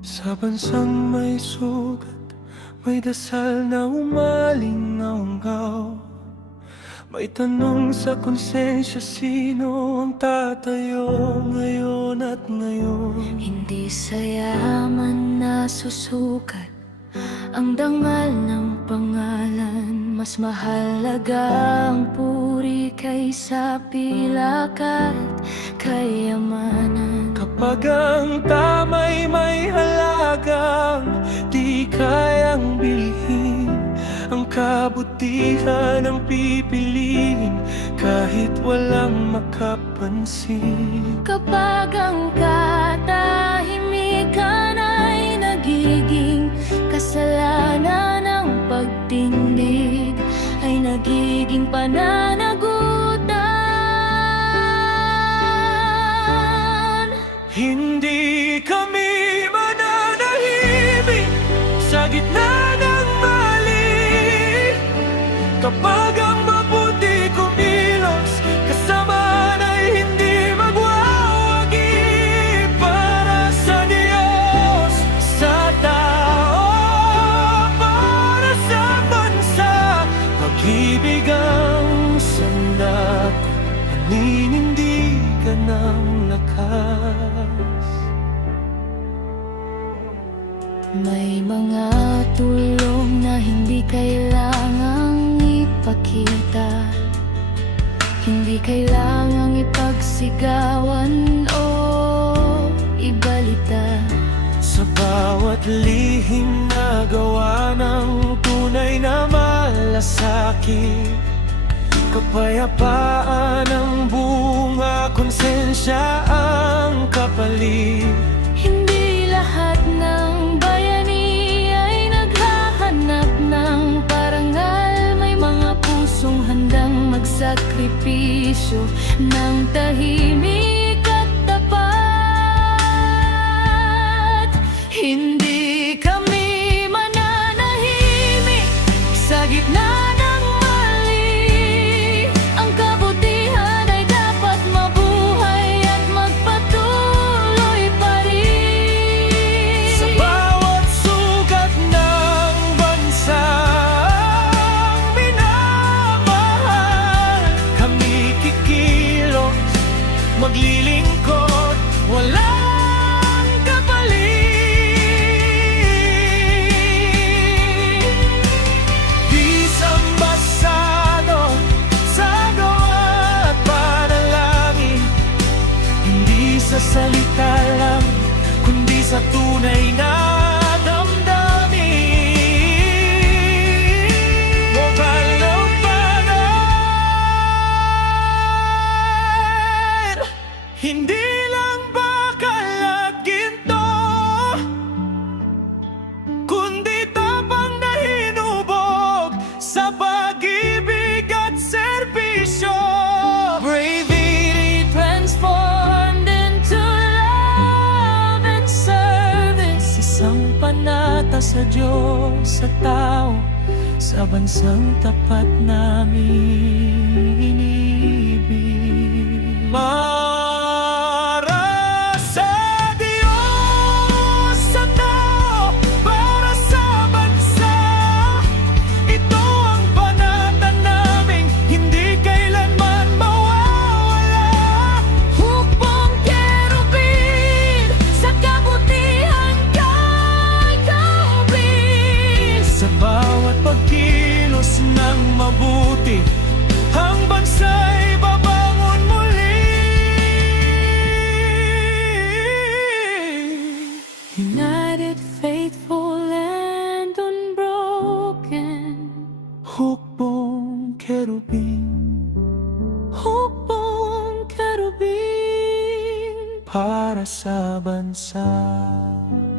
Sa bansang may sugat, may dasal na umalingaw. May tanong sa konsensya, sino ang tatayo ngayon at ngayon? Hindi sa yaman na susukat ang dangal ng pangalan. Mas mahalaga ang puri kaysa pilak at kayamanan. Kapag ang tama'y may halagang di kayang bilhin, ang kabutihan ang pipiliin kahit walang makapansin. Kapag ang katahimikan ay nagiging kasalanan, ng pagtindig ay nagiging pananagutan. Hindi kami mananahimik sa gitna ng mali. Kapag ang mabuti kumilos, kasamaan ay hindi magwawagi. Para sa Diyos, sa tao, para sa bansa, pag-ibig ang sandat, paninindigan ng lakas. May mga tulong na hindi kailangang ipakita, hindi kailangang ipagsigawan o ibalita. Sa bawat lihim na gawa ng tunay na malasakit, kapayapaan ang bunga, konsensya ang kapalit. Hindi lahat ng bayani ay naghahanap ng parangal. May mga pusong handang magsakripisyo ng tahimik at tapat. Hindi kami mananahimik sa gitna ng mali. Ang kabutihan ay dapat mabuhay at magpatuloy pa rin. Sa bawat sugat ng bansang minamahal, kami kikilos, maglilingkod, walang kapalit. Di sambasado sa gawa at panalangin, hindi sa salita lang, kundi sa tunay na damdamin. Mobile ng banal, hindi lang bakal at ginto, kundi tapang na hinubog sa pag-ibig at serbisyo. Bravery transformed into love and service. Isang panata sa Diyos, sa tao, sa bansang tapat namin inibig. Para sa Diyos, sa tao, para sa bansa, ito ang panata naming hindi kailanman mawawala. Hukbong kerubin, sa kabutihan kay kaubin. Sa bawat pagkilos ng mabuti, ang bansa'y babangon muli. United, faithful and unbroken. Hukbong kerubin, Hukbong kerubin. para sa bansa.